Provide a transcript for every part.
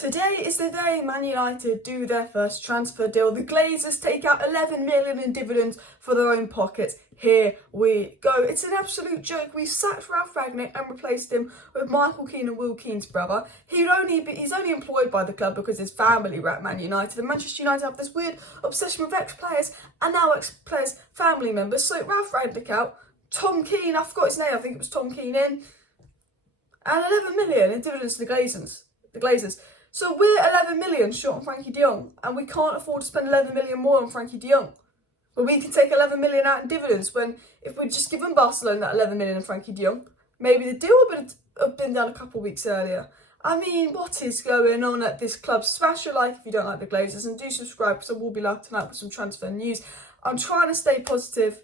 Today is the day Man United do their first transfer deal. The Glazers take out 11 million in dividends for their own pockets. Here we go. It's an absolute joke. We sacked Ralph Rangnick and replaced him with Michael Keane and Will Keane's brother. He's only employed by the club because his family were at Man United. And Manchester United have this weird obsession with ex-players and now ex-players' family members. So Ralph Rangnick out, Tom Keane, I forgot his name, I think it was Tom Keane in, and 11 million in dividends to the Glazers. So we're 11 million short on Frankie de Jong, and we can't afford to spend 11 million more on Frankie de Jong. But we can take 11 million out in dividends when, if we'd just given Barcelona that 11 million in Frankie de Jong, maybe the deal would have been done a couple of weeks earlier. I mean, what is going on at this club? Smash a like if you don't like the Glazers, and do subscribe because I will be laughing out with some transfer news. I'm trying to stay positive.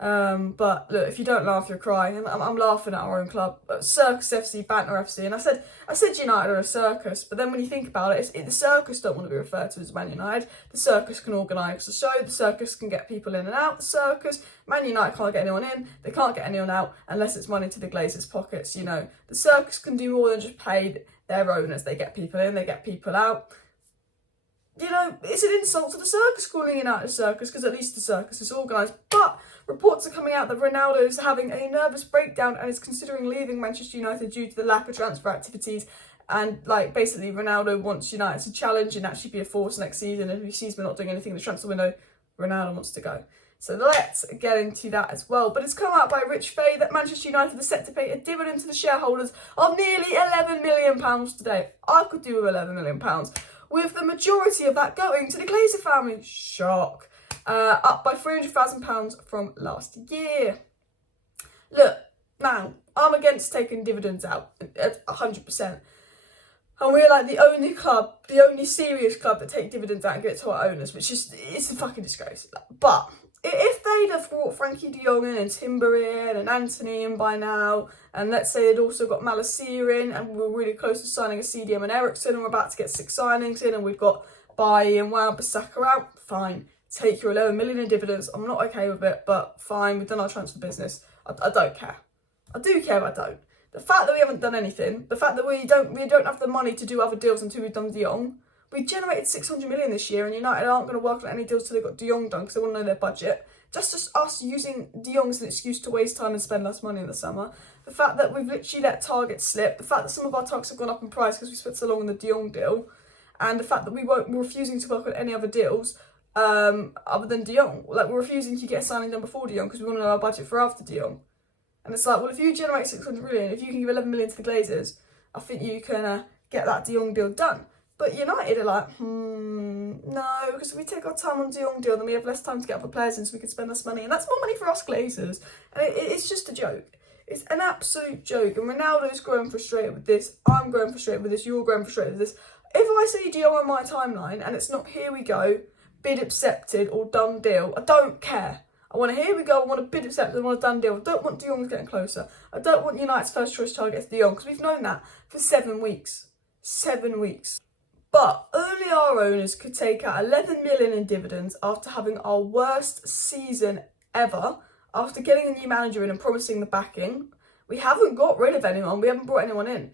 But look, if you don't laugh, you're crying. I'm laughing at our own club, Circus FC, Banter FC, and I said United are a circus. But then when you think about it, the circus don't want to be referred to as Man United. The circus can organise a show. The circus can get people in and out. The circus, Man United can't get anyone in. They can't get anyone out unless it's money to the Glazers' pockets. You know, the circus can do more than just pay their owners. They get people in, they get people out. You know, it's an insult to the circus calling United a circus, because at least the circus is organised. But reports are coming out that Ronaldo is having a nervous breakdown and is considering leaving Manchester United due to the lack of transfer activities. And, like, basically Ronaldo wants United to challenge and actually be a force next season. And if he sees we're not doing anything in the transfer window, Ronaldo wants to go. So let's get into that as well. But it's come out by Rich Fay that Manchester United are set to pay a dividend to the shareholders of nearly £11 million today. I could do with £11 million. With the majority of that going to the Glazer family. Shock. Up by £300,000 from last year. Look, now, I'm against taking dividends out at 100%. And we're like the only club, the only serious club that take dividends out and give it to our owners, which is, it's a fucking disgrace. But if they'd have brought Frankie de Jong in and Timber in and Anthony in by now, and let's say they'd also got Malacia in, and we're really close to signing a CDM and Ericsson, and we're about to get 6 signings in, and we've got Bailly and Wan-Bissaka out, fine. Take your 11 million in dividends. I'm not okay with it, but fine, we've done our transfer business. I don't care. I do care, but I don't. The fact that we haven't done anything, the fact that we don't have the money to do other deals until we've done de Jong. We generated 600 million this year, and United aren't going to work on any deals till they've got de Jong done because they want to know their budget. Just us using de Jong as an excuse to waste time and spend less money in the summer. The fact that we've literally let targets slip. The fact that some of our targets have gone up in price because we spent so long on the de Jong deal. And the fact that we're refusing to work on any other deals other than de Jong. Like, we're refusing to get a signing done before de Jong because we want to know our budget for after de Jong. And it's like, well, if you generate 600 million, if you can give 11 million to the Glazers, I think you can get that de Jong deal done. But United are like, no, because if we take our time on de Jong deal, then we have less time to get other players in so we can spend less money. And that's more money for us Glazers. And it's just a joke. It's an absolute joke. And Ronaldo's growing frustrated with this. I'm growing frustrated with this. You're growing frustrated with this. If I see de Jong on my timeline and it's not here we go, bid accepted or done deal, I don't care. I want to here we go, I want a bid accepted, I want a done deal. I don't want de Jong getting closer. I don't want United's first choice target as de Jong because we've known that for 7 weeks. 7 weeks. But only our owners could take out 11 million in dividends after having our worst season ever, after getting a new manager in and promising the backing. We haven't got rid of anyone, we haven't brought anyone in.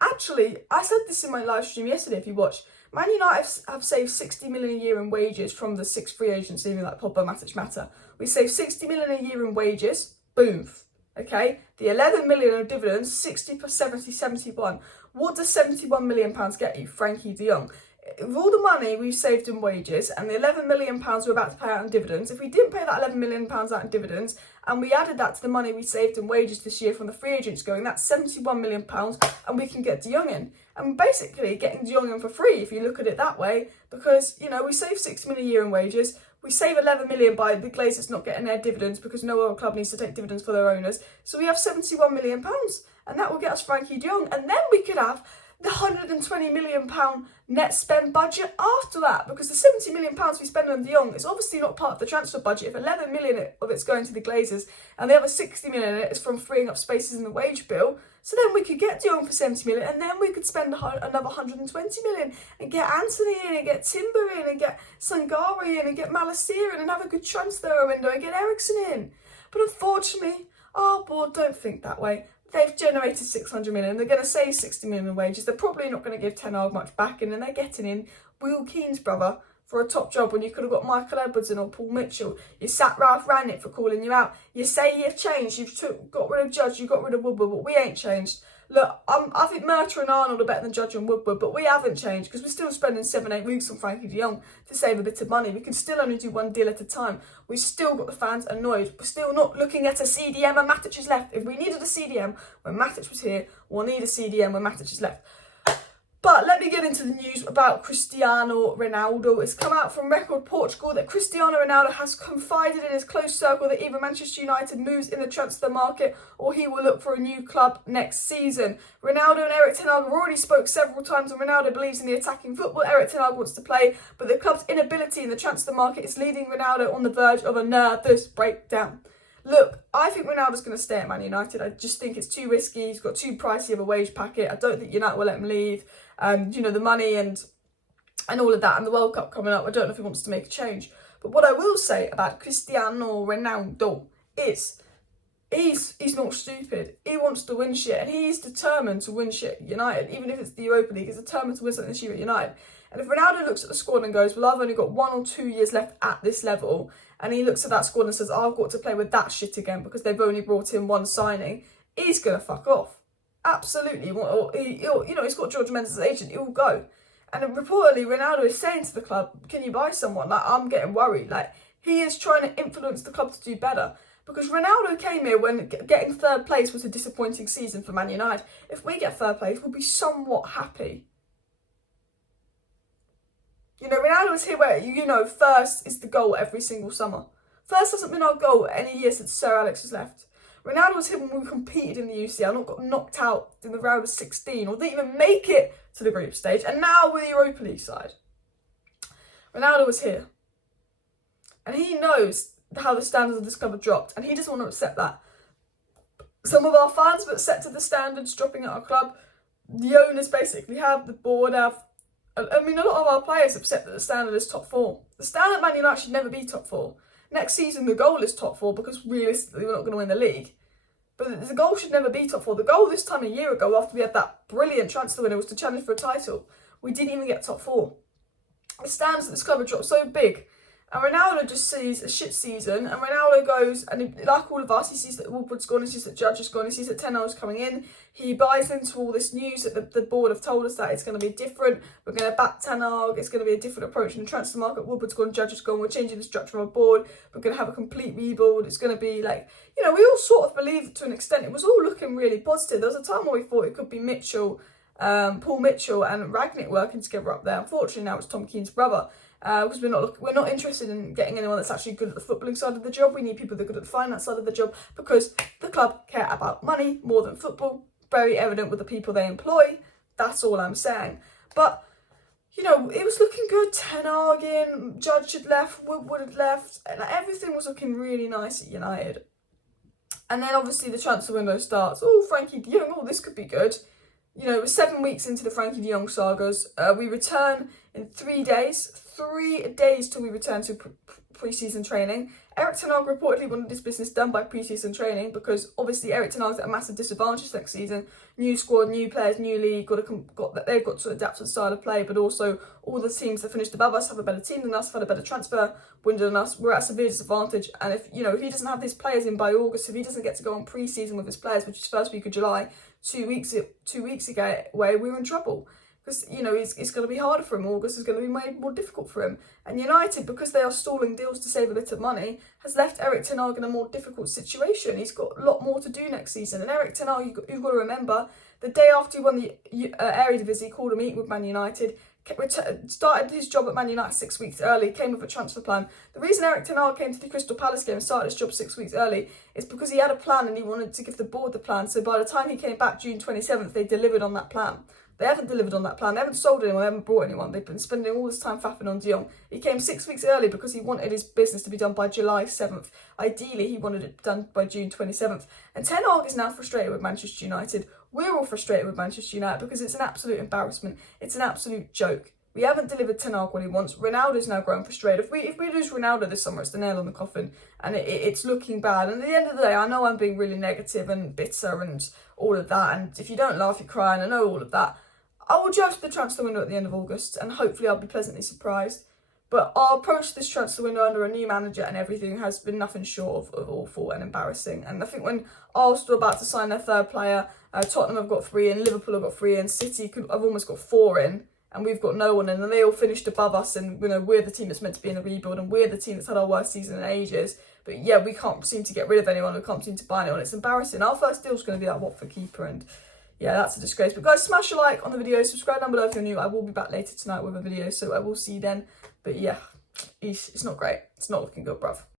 Actually, I said this in my live stream yesterday if you watched. Man United have saved 60 million a year in wages from the 6 free agents leaving like Pogba, Matic, Mata. We saved 60 million a year in wages, boom. Okay, the 11 million of dividends, 60 plus 70, 71. What does 71 million pounds get you? Frankie de Jong. With all the money we've saved in wages and the 11 million pounds we're about to pay out in dividends, if we didn't pay that 11 million pounds out in dividends and we added that to the money we saved in wages this year from the free agents going, that's 71 million pounds, and we can get de Jong in. And basically getting de Jong in for free if you look at it that way, because, you know, we save 60 million a year in wages. We save 11 million by the Glazers not getting their dividends because no other club needs to take dividends for their owners. So we have 71 million pounds, and that will get us Frankie de Jong. And then we could have the £120 million net spend budget after that, because the £70 million we spend on de Jong is obviously not part of the transfer budget. If 11 million of it's going to the Glazers and the other 60 million in it is from freeing up spaces in the wage bill, so then we could get de Jong for 70 million, and then we could spend another 120 million and get Anthony in and get Timber in and get Sangari in and get Malacia in and have a good transfer window and get Ericsson in. But unfortunately, our board don't think that way. they've generated 600 million. They're going to save 60 million in wages. They're probably not going to give Ten Hag much back in, and they're getting in Will Keane's brother for a top job when you could have got Michael Edwards in or Paul Mitchell. You sat Ralph Rangnick for calling you out. You say you've changed. You've got rid of Judge. You got rid of Woodward, but we ain't changed. Look, I think Murta and Arnold are better than Judge and Woodward, but we haven't changed because we're still spending 7-8 weeks on Frankie de Jong to save a bit of money. We can still only do one deal at a time. We've still got the fans annoyed. We're still not looking at a CDM and Matic is left. If we needed a CDM when Matic was here, we'll need a CDM when Matic is left. But let me get into the news about Cristiano Ronaldo. It's come out from Record Portugal that Cristiano Ronaldo has confided in his close circle that either Manchester United moves in the transfer market or he will look for a new club next season. Ronaldo and Erik ten Hag have already spoke several times, and Ronaldo believes in the attacking football Erik ten Hag wants to play, but the club's inability in the transfer market is leading Ronaldo on the verge of a nervous breakdown. Look, I think Ronaldo's going to stay at Man United. I just think it's too risky. He's got too pricey of a wage packet. I don't think United will let him leave. You know, the money and all of that, and the World Cup coming up, I don't know if he wants to make a change. But what I will say about Cristiano Ronaldo is he's not stupid. He wants to win shit, and he's determined to win shit at United. Even if it's the Europa League, he's determined to win something this year at United. And if Ronaldo looks at the squad and goes, well, I've only got 1 or 2 years left at this level, and he looks at that squad and says, I've got to play with that shit again because they've only brought in one signing, he's going to fuck off. Absolutely. He's got George Mendes as agent, he'll go. And reportedly, Ronaldo is saying to the club, can you buy someone? Like, I'm getting worried. Like, he is trying to influence the club to do better. Because Ronaldo came here when getting third place was a disappointing season for Man United. If we get third place, we'll be somewhat happy. You know, Ronaldo was here where, first is the goal every single summer. First hasn't been our goal any year since Sir Alex has left. Ronaldo was here when we competed in the UCL, not got knocked out in the round of 16, or didn't even make it to the group stage, and now we're the Europa League side. Ronaldo was here. And he knows how the standards of this club have dropped, and he doesn't want to accept that. Some of our fans have accepted the standards dropping at our club. The owners basically have, the board have. I mean, a lot of our players have accepted that the standard is top 4. The standard at Man United should never be top 4. Next season, the goal is top 4 because realistically, we're not going to win the league. But the goal should never be top 4. The goal this time a year ago, after we had that brilliant transfer winner, was to challenge for a title. We didn't even get top 4. The standards at this club have dropped so big. And Ronaldo just sees a shit season, and Ronaldo goes, and like all of us, he sees that Woodward's gone, he sees that Judge is gone, he sees that Ten Hag's coming in. He buys into all this news that the board have told us that it's going to be different. We're going to back Ten Hag, it's going to be a different approach in the transfer market. Woodward's gone, Judge is gone, we're changing the structure of our board, we're going to have a complete rebuild. It's going to be like, we all sort of believed to an extent. It was all looking really positive. There was a time where we thought it could be Paul Mitchell and RANGNICK working together up there. Unfortunately, now it's Tom Keane's brother. Because we're not interested in getting anyone that's actually good at the footballing side of the job. We need people that are good at the finance side of the job because the club care about money more than football. Very evident with the people they employ. That's all I'm saying. But, it was looking good. Ten Hag in, Judge had left, Woodward had left. And everything was looking really nice at United. And then obviously the transfer window starts. Oh, Frankie de Jong, this could be good. We're 7 weeks into the Frankie de Jong sagas. We return in 3 days. 3 days till we return to pre-season training. Erik ten Hag reportedly wanted this business done by pre-season training because obviously Erik ten Hag's at a massive disadvantage next season. New squad, new players, new league. They've got to adapt to the style of play, but also all the teams that finished above us have a better team than us, have had a better transfer window than us. We're at a severe disadvantage, and if he doesn't have these players in by August, if he doesn't get to go on pre-season with his players, which is first week of July, 2 weeks ago, we're in trouble. Because, it's going to be harder for him. August is going to be made more difficult for him. And United, because they are stalling deals to save a bit of money, has left Erik ten Hag in a more difficult situation. He's got a lot more to do next season. And Erik ten Hag, you've got to remember, the day after he won the Eredivisie, he called a meeting with Man United, started his job at Man United 6 weeks early, came with a transfer plan. The reason Erik ten Hag came to the Crystal Palace game and started his job 6 weeks early is because he had a plan and he wanted to give the board the plan. So by the time he came back June 27th, they delivered on that plan. They haven't delivered on that plan. They haven't sold anyone. They haven't brought anyone. They've been spending all this time faffing on de Jong. He came 6 weeks early because he wanted his business to be done by July 7th. Ideally, he wanted it done by June 27th. And Ten Hag is now frustrated with Manchester United. We're all frustrated with Manchester United because it's an absolute embarrassment. It's an absolute joke. We haven't delivered Ten Hag what he wants. Ronaldo's now growing frustrated. If we lose Ronaldo this summer, it's the nail on the coffin, and it's looking bad. And at the end of the day, I know I'm being really negative and bitter and all of that, and if you don't laugh, you cry, and I know all of that. I will judge the transfer window at the end of August, and hopefully I'll be pleasantly surprised. But our approach to this transfer window under a new manager and everything has been nothing short of awful and embarrassing. And I think when Arsenal are about to sign their third player, Tottenham have got 3 in, Liverpool have got 3 in, City have almost got 4 in, and we've got no one in, and they all finished above us, and we're the team that's meant to be in a rebuild, and we're the team that's had our worst season in ages. But yeah, we can't seem to get rid of anyone, we can't seem to buy anyone. It's embarrassing. Our first deal is going to be that Watford keeper, and yeah, that's a disgrace. But guys, smash a like on the video, subscribe down below if you're new. I will be back later tonight with a video, so I will see you then. But yeah, it's not great. It's not looking good, bruv.